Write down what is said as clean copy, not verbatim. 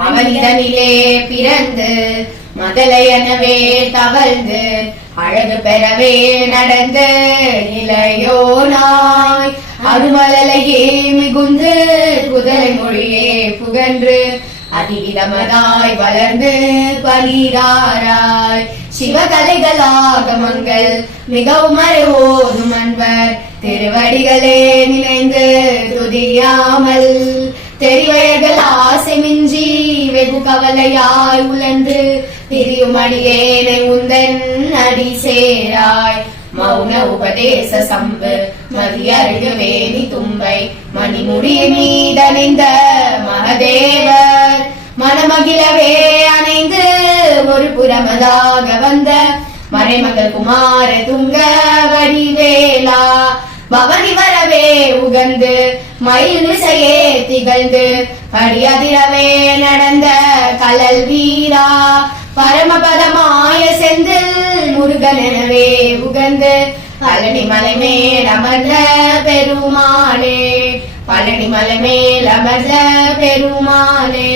அவனிடனிலே பிறந்து மதலையனவே தவழ்ந்து அழகு பெறவே நடந்த இளையோனாய் அருமலையே மிகுந்து குதலை மொழியே புகன்று அதிவிதமதாய் வளர்ந்து பலீராராய் சிவகலைகளாகமங்கள் மிகவும் அறிவோதும் அன்பர் திருவடிகளே நினைந்து துதியாமல் தெரிவயர்கள் ஆசை மிஞ்சி வெகு கவலையாய் உழன்று பிரியும் அடியேனை உந்தன் அடி சேராய் மௌன உபதேச சம்பு மதியருகு வேணி தும்பை மணிமுடி மீதணிந்த மகதேவர் மனமகிழவே அணைந்து ஒரு புறமதாக வந்த மறைமகள் குமார துங்க வடிவேலா பவனி வரவே உகந்து மயில் விசையே திகழ்ந்து படியதிரவே நடந்த கலல் வீரா பரமபதமாய செந்தில் முருகனவே உகந்து பழனி மலை மேல் அமர்ந்த பெருமாளே பழனி மலை மேல் அமர்ந்த பெருமாளே